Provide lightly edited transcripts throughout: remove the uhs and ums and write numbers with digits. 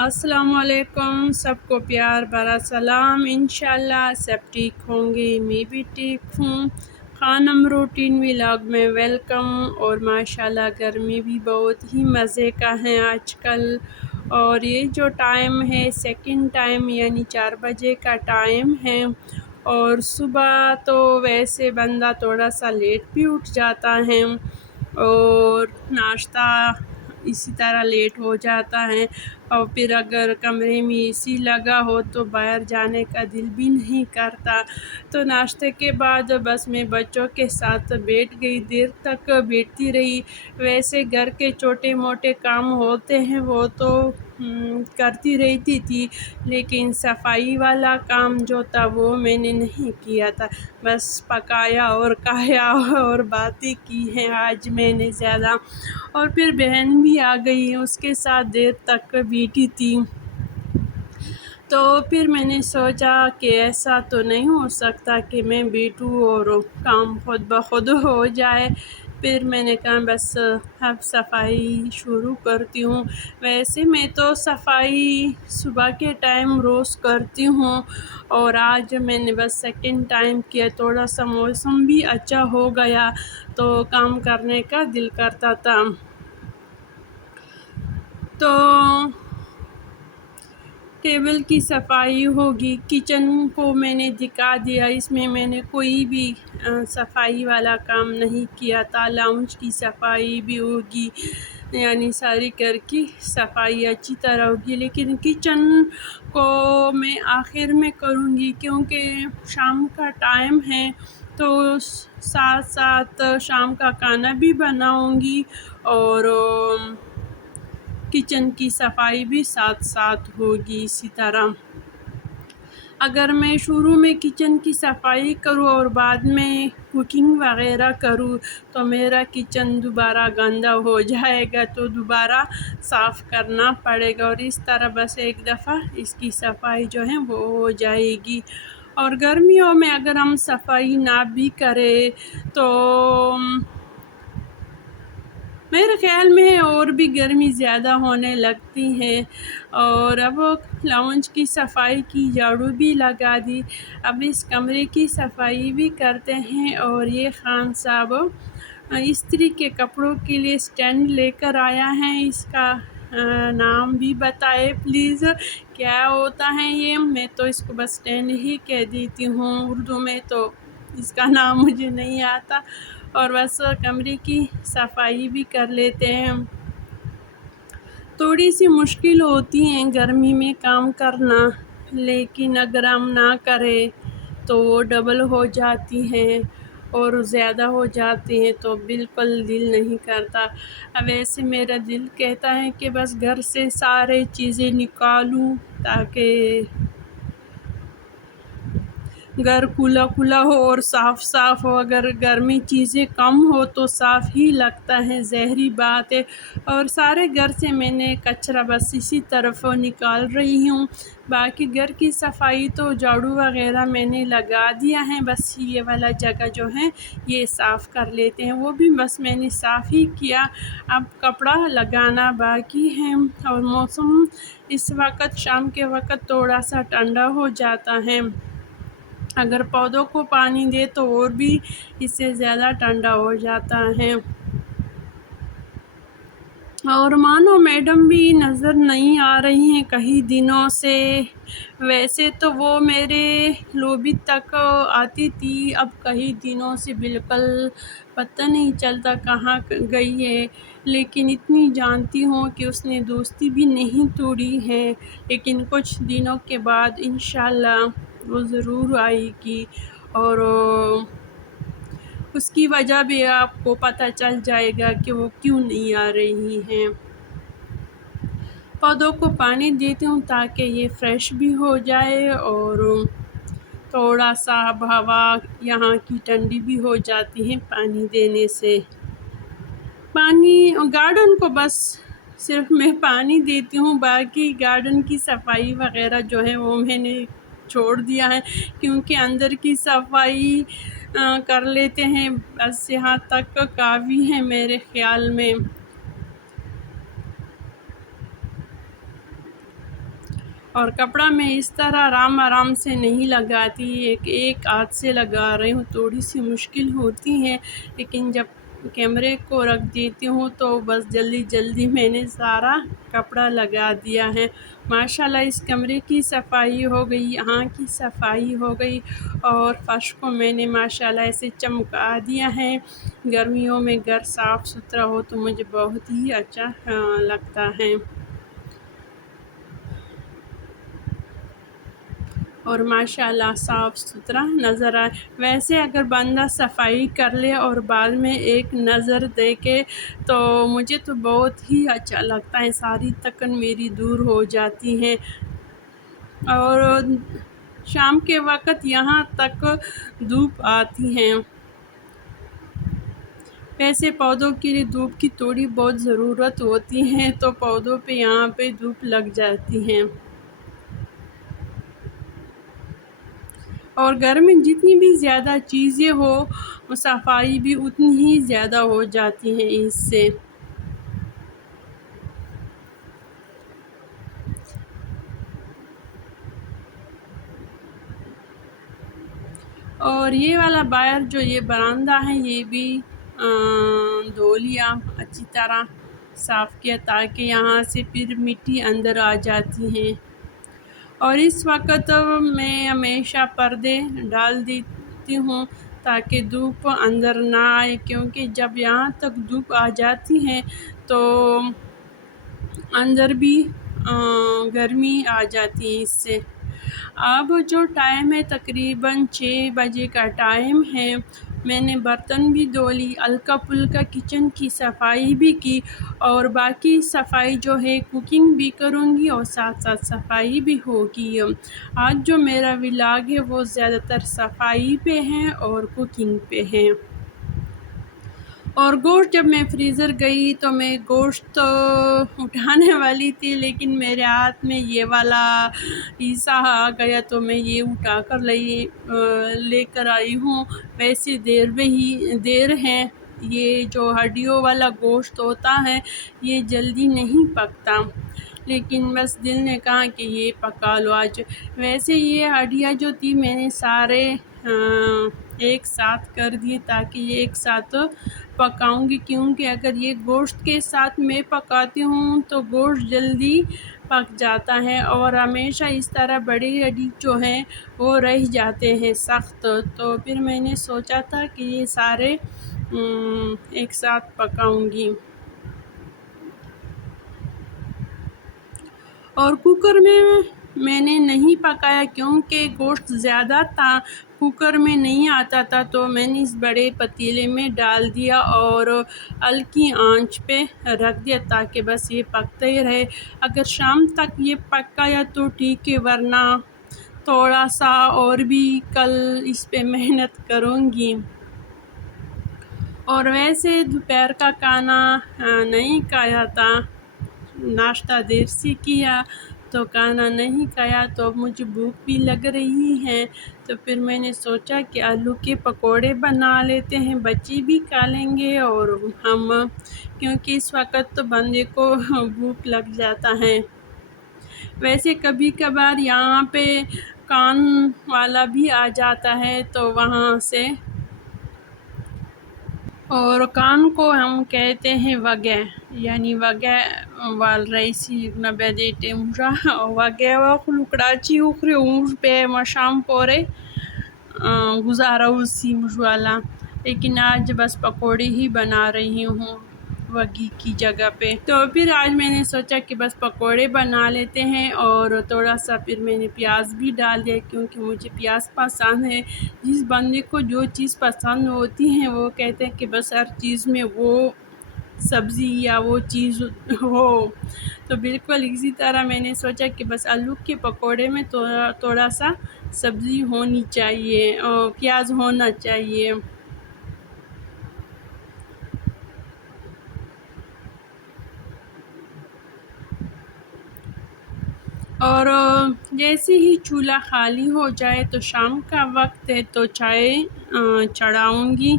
السلام علیکم، سب کو پیار بھرا سلام۔ انشاءاللہ سب ٹھیک ہوں گے، میں بھی ٹھیک ہوں۔ خانم روٹین ولاگ میں ویلکم۔ اور ماشاءاللہ گرمی بھی بہت ہی مزے کا ہے آج کل، اور یہ جو ٹائم ہے سیکنڈ ٹائم یعنی 4 بجے کا ٹائم ہے، اور صبح تو ویسے بندہ تھوڑا سا لیٹ بھی اٹھ جاتا ہے، اور ناشتہ اسی طرح لیٹ ہو جاتا ہے، اور پھر اگر کمرے میں اے سی لگا ہو تو باہر جانے کا دل بھی نہیں کرتا۔ تو ناشتے کے بعد بس میں بچوں کے ساتھ بیٹھ گئی، دیر تک بیٹھتی رہی۔ ویسے گھر کے چھوٹے موٹے کام ہوتے ہیں وہ تو کرتی رہتی تھی، لیکن صفائی والا کام جو تھا وہ میں نے نہیں کیا تھا، بس پکایا اور کھایا اور باتیں کی ہیں آج میں نے زیادہ۔ اور پھر بہن بھی آ گئی، اس کے ساتھ دیر تک بیٹھی تھی، تو پھر میں نے سوچا کہ ایسا تو نہیں ہو سکتا کہ میں بیٹھوں اور کام خود بخود ہو جائے۔ پھر میں نے کہا بس اب صفائی شروع کرتی ہوں۔ ویسے میں تو صفائی صبح کے ٹائم روز کرتی ہوں، اور آج میں نے بس سیکنڈ ٹائم کیا۔ تھوڑا سا موسم بھی اچھا ہو گیا تو کام کرنے کا دل کرتا تھا۔ تو ٹیبل کی صفائی ہوگی، کچن کو میں نے دکھا دیا، اس میں نے کوئی بھی صفائی والا کام نہیں کیا تھا۔ لاؤنج کی صفائی بھی ہوگی، یعنی ساری گھر کی صفائی اچھی طرح ہوگی، لیکن کچن کو میں آخر میں کروں گی کیونکہ شام کا ٹائم ہے، تو ساتھ ساتھ شام کا کھانا بھی بناؤں گی، اور کچن کی صفائی بھی ساتھ ساتھ ہوگی اسی طرح۔ اگر میں شروع میں کچن کی صفائی کروں اور بعد میں کوکنگ وغیرہ کروں تو میرا کچن دوبارہ گندا ہو جائے گا، تو دوبارہ صاف کرنا پڑے گا، اور اس طرح بس ایک دفعہ اس کی صفائی جو ہے وہ ہو جائے گی۔ اور گرمیوں میں اگر ہم صفائی نہ بھی کریں تو میرے خیال میں اور بھی گرمی زیادہ ہونے لگتی ہے۔ اور اب لاؤنج کی صفائی کی، جھاڑو بھی لگا دی، اب اس کمرے کی صفائی بھی کرتے ہیں۔ اور یہ خان صاحب استری کے کپڑوں کے لیے سٹینڈ لے کر آیا ہے، اس کا نام بھی بتائے پلیز، کیا ہوتا ہے یہ؟ میں تو اس کو بس سٹینڈ ہی کہہ دیتی ہوں، اردو میں تو اس کا نام مجھے نہیں آتا۔ اور بس کمرے کی صفائی بھی کر لیتے ہیں۔ تھوڑی سی مشکل ہوتی ہے گرمی میں کام کرنا، لیکن اگر ہم نہ کریں تو وہ ڈبل ہو جاتی ہیں اور زیادہ ہو جاتی ہیں، تو بالکل دل نہیں کرتا۔ اب ایسے میرا دل کہتا ہے کہ بس گھر سے سارے چیزیں نکالوں تاکہ گھر کھلا کھلا ہو اور صاف صاف ہو۔ اگر گھر میں چیزیں کم ہو تو صاف ہی لگتا ہے، ظاہری بات ہے۔ اور سارے گھر سے میں نے کچرا بس اسی طرف نکال رہی ہوں، باقی گھر کی صفائی تو جھاڑو وغیرہ میں نے لگا دیا ہے، بس یہ والا جگہ جو ہے یہ صاف کر لیتے ہیں، وہ بھی بس میں نے صاف ہی کیا، اب کپڑا لگانا باقی ہے۔ اور موسم اس وقت شام کے وقت تھوڑا سا ٹھنڈا ہو جاتا ہے، اگر پودوں کو پانی دے تو اور بھی اس سے زیادہ ٹھنڈا ہو جاتا ہے۔ اور مانو میڈم بھی نظر نہیں آ رہی ہیں کئی دنوں سے، ویسے تو وہ میرے لوبی تک آتی تھی، اب کئی دنوں سے بالکل پتہ نہیں چلتا کہاں گئی ہے، لیکن اتنی جانتی ہوں کہ اس نے دوستی بھی نہیں توڑی ہے، لیکن کچھ دنوں کے بعد انشاءاللہ وہ ضرور آئے گی، اور اس کی وجہ بھی آپ کو پتہ چل جائے گا کہ وہ کیوں نہیں آ رہی ہیں۔ پودوں کو پانی دیتی ہوں تاکہ یہ فریش بھی ہو جائے، اور تھوڑا سا اب ہوا یہاں کی ٹھنڈی بھی ہو جاتی ہے پانی دینے سے۔ پانی گارڈن کو بس صرف میں پانی دیتی ہوں، باقی گارڈن کی صفائی وغیرہ جو ہے وہ میں نے چھوڑ دیا ہے، کیونکہ اندر کی صفائی کر لیتے ہیں، بس یہاں تک کافی ہے میرے خیال میں۔ اور کپڑا میں اس طرح آرام سے نہیں لگاتی، ایک ہاتھ سے لگا رہی ہوں، تھوڑی سی مشکل ہوتی ہے، لیکن جب کیمرے کو رکھ دیتی ہوں تو بس جلدی میں نے سارا کپڑا لگا دیا ہے۔ ماشاءاللہ اس کمرے کی صفائی ہو گئی، یہاں کی صفائی ہو گئی، اور فرش کو میں نے ماشاءاللہ ایسے چمکا دیا ہے۔ گرمیوں میں گھر صاف ستھرا ہو تو مجھے بہت ہی اچھا لگتا ہے، اور ماشاءاللہ صاف ستھرا نظر آئے۔ ویسے اگر بندہ صفائی کر لے اور بعد میں ایک نظر دیکھے تو مجھے تو بہت ہی اچھا لگتا ہے، ساری تکن میری دور ہو جاتی ہے۔ اور شام کے وقت یہاں تک دھوپ آتی ہے۔ ویسے پودوں کے لیے دھوپ کی تھوڑی بہت ضرورت ہوتی ہے، تو پودوں پہ یہاں پہ دھوپ لگ جاتی ہے۔ اور گھر میں جتنی بھی زیادہ چیزیں ہو، صفائی بھی اتنی ہی زیادہ ہو جاتی ہے اس سے۔ اور یہ والا باہر جو یہ برآمدہ ہے، یہ بھی دھو لیا، اچھی طرح صاف کیا تاکہ یہاں سے پھر مٹی اندر آ جاتی ہے۔ اور اس وقت میں ہمیشہ پردے ڈال دیتی ہوں تاکہ دھوپ اندر نہ آئے، کیونکہ جب یہاں تک دھوپ آ جاتی ہے تو اندر بھی گرمی آ جاتی ہے اس سے۔ اب جو ٹائم ہے تقریباً 6 بجے کا ٹائم ہے، میں نے برتن بھی دھو لی، ہلکا پھلکا کچن کی صفائی بھی کی، اور باقی صفائی جو ہے کوکنگ بھی کروں گی اور ساتھ صفائی بھی ہوگی۔ آج جو میرا ولاگ ہے وہ زیادہ تر صفائی پہ ہے اور کوکنگ پہ ہے۔ اور گوشت جب میں فریزر گئی تو میں گوشت اٹھانے والی تھی، لیکن میرے ہاتھ میں یہ والا حصہ آ گیا تو میں یہ اٹھا کر لے کر آئی ہوں۔ ویسے دیر ہے، یہ جو ہڈیوں والا گوشت ہوتا ہے یہ جلدی نہیں پکتا، لیکن بس دل نے کہا کہ یہ پکا لو آج۔ ویسے یہ ہڈیاں جو تھی میں نے سارے ایک ساتھ کر دیے تاکہ یہ ایک ساتھ پکاؤں گی، کیونکہ اگر یہ گوشت کے ساتھ میں پکاتی ہوں تو گوشت جلدی پک جاتا ہے، اور ہمیشہ اس طرح بڑی ہڈی جو ہیں وہ رہ جاتے ہیں سخت، تو پھر میں نے سوچا تھا کہ یہ سارے ایک ساتھ پکاؤں گی۔ اور کوکر میں نے نہیں پکایا کیونکہ گوشت زیادہ تھا، کوکر میں نہیں آتا تھا، تو میں نے اس بڑے پتیلے میں ڈال دیا اور ہلکی آنچ پہ رکھ دیا تاکہ بس یہ پکتا ہی رہے۔ اگر شام تک یہ پک گیا تو ٹھیک ہے، ورنہ تھوڑا سا اور بھی کل اس پہ محنت کروں گی۔ اور ویسے دوپہر کا کھانا نہیں کھایا تھا، ناشتہ دیر سے کیا تو کھانا نہیں کھایا، تو اب مجھے بھوک بھی لگ رہی ہے، تو پھر میں نے سوچا کہ آلو کے پکوڑے بنا لیتے ہیں، بچے بھی کھا لیں گے اور ہم، کیونکہ اس وقت تو بندے کو بھوک لگ جاتا ہے۔ ویسے کبھی کبھار یہاں پہ کان والا بھی آ جاتا ہے تو وہاں سے، اور کان کو ہم کہتے ہیں وگے، یعنی وگے والریسی نبیدیتے مجھا وگے وخلوکڑاچی اخری امور پہ مشام پورے گزارا اسی مجھوالا، لیکن آج بس پکوڑے ہی بنا رہی ہوں وگی کی جگہ پہ۔ تو پھر آج میں نے سوچا کہ بس پکوڑے بنا لیتے ہیں، اور تھوڑا سا پھر میں نے پیاز بھی ڈال دیا کیونکہ مجھے پیاز پسند ہے۔ جس بندے کو جو چیز پسند ہوتی ہے وہ کہتے ہیں کہ بس ہر چیز میں وہ سبزی یا وہ چیز ہو، تو بالکل اسی طرح میں نے سوچا کہ بس آلو کے پکوڑے میں تھوڑا سا سبزی ہونی چاہیے اور پیاز ہونا چاہیے۔ اور جیسے ہی چولہا خالی ہو جائے تو شام کا وقت ہے تو چائے چڑھاؤں گی،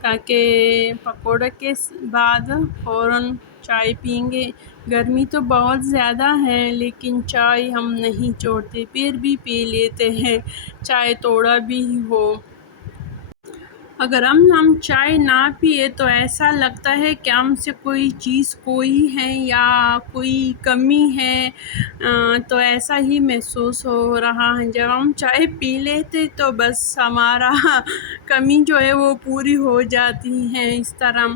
تاکہ پکوڑے کے بعد فوراً چائے پئیں گے۔ گرمی تو بہت زیادہ ہے لیکن چائے ہم نہیں چھوڑتے، پھر بھی پی لیتے ہیں، چائے تھوڑا بھی ہو۔ اگر ہم چائے نہ پیے تو ایسا لگتا ہے کہ ہم سے کوئی چیز کوئی ہے یا کوئی کمی ہے، تو ایسا ہی محسوس ہو رہا ہے۔ جب ہم چائے پی لیتے تو بس ہمارا کمی جو ہے وہ پوری ہو جاتی ہے اس طرح۔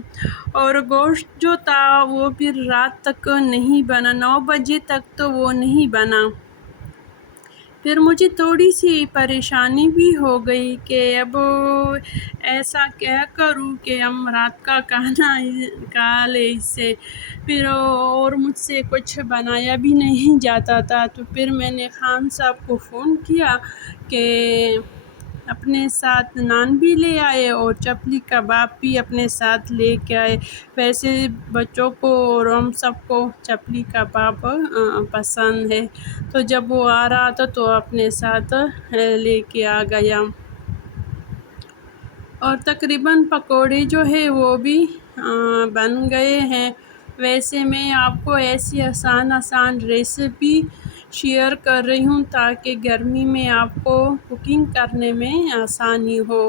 اور گوشت جو تھا وہ پھر رات تک نہیں بنا، 9 بجے تک تو وہ نہیں بنا۔ پھر مجھے تھوڑی سی پریشانی بھی ہو گئی کہ اب ایسا کیا کروں کہ ہم رات کا کھانا کھا لیں اس سے، پھر اور مجھ سے کچھ بنایا بھی نہیں جاتا تھا۔ تو پھر میں نے خان صاحب کو فون کیا کہ اپنے ساتھ نان بھی لے آئے اور چپلی کباب بھی اپنے ساتھ لے کے آئے۔ ویسے بچوں کو اور ہم سب کو چپلی کباب پسند ہے، تو جب وہ آ رہا تھا تو اپنے ساتھ لے کے آ گیا۔ اور تقریباً پکوڑے جو ہے وہ بھی بن گئے ہیں۔ ویسے میں آپ کو ایسی آسان ریسیپی شیئر کر رہی ہوں تاکہ گرمی میں آپ کو کوکنگ کرنے میں آسانی ہو۔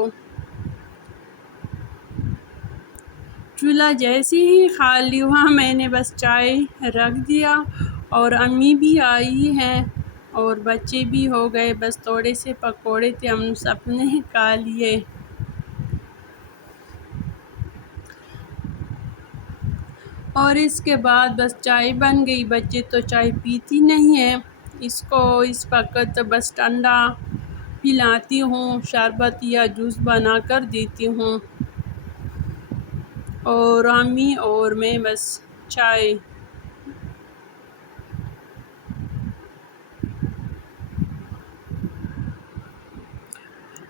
چولہا جیسے ہی خالی ہوا میں نے بس چائے رکھ دیا، اور امی بھی آئی ہیں اور بچے بھی ہو گئے، بس تھوڑے سے پکوڑے تھے ہم سب نے کھا لیے۔ اور اس کے بعد بس چائے بن گئی، بچے تو چائے پیتی نہیں ہیں، اس کو اس وقت بس ٹھنڈا پلاتی ہوں، شربت یا جوس بنا کر دیتی ہوں، اور امی اور میں بس چائے۔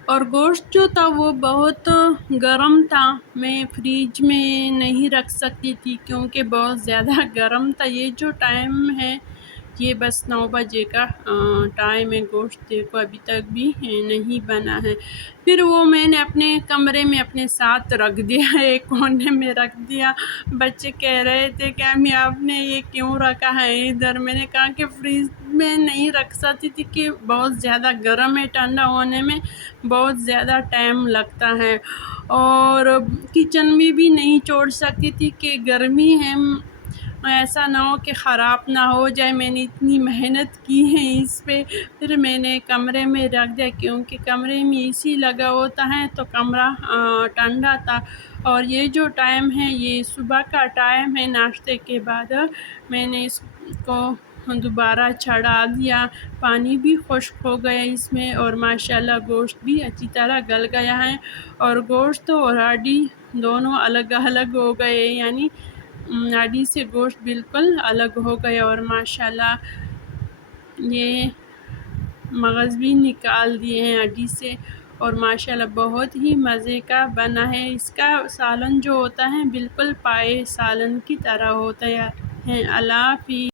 اور گوشت جو تھا وہ بہت گرم تھا، میں فریج میں نہیں رکھ سکتی تھی کیونکہ بہت زیادہ گرم تھا۔ یہ جو ٹائم ہے یہ بس 9 بجے کا ٹائم ہے، گوشت دیکھو ابھی تک بھی نہیں بنا ہے۔ پھر وہ میں نے اپنے کمرے میں اپنے ساتھ رکھ دیا، ایک کونے میں رکھ دیا۔ بچے کہہ رہے تھے کہ امی آپ نے یہ کیوں رکھا ہے ادھر؟ میں نے کہا کہ فریج میں نہیں رکھ سکتی تھی کہ بہت زیادہ گرم ہے، ٹھنڈا ہونے میں بہت زیادہ ٹائم لگتا ہے، اور کچن میں بھی نہیں چھوڑ سکتی تھی کہ گرمی ہے، ایسا نہ ہو کہ خراب نہ ہو جائے۔ میں نے اتنی محنت کی ہے اس پہ، پھر میں نے کمرے میں رکھ دیا کیونکہ کمرے میں اے سی لگا ہوتا ہے تو کمرہ ٹھنڈا تھا۔ اور یہ جو ٹائم ہے یہ صبح کا ٹائم ہے، ناشتے کے بعد میں نے اس کو دوبارہ چڑھا دیا، پانی بھی خشک ہو گیا اس میں، اور ماشاءاللہ گوشت بھی اچھی طرح گل گیا ہے، اور گوشت اور ہڈی دونوں الگ الگ ہو گئے، یعنی ہڈی سے گوشت بالکل الگ ہو گیا، اور ماشاءاللہ یہ مغز بھی نکال دیے ہیں ہڈی سے، اور ماشاءاللہ بہت ہی مزے کا بنا ہے۔ اس کا سالن جو ہوتا ہے بالکل پائے سالن کی طرح ہوتا ہے۔ اللہ حافظ۔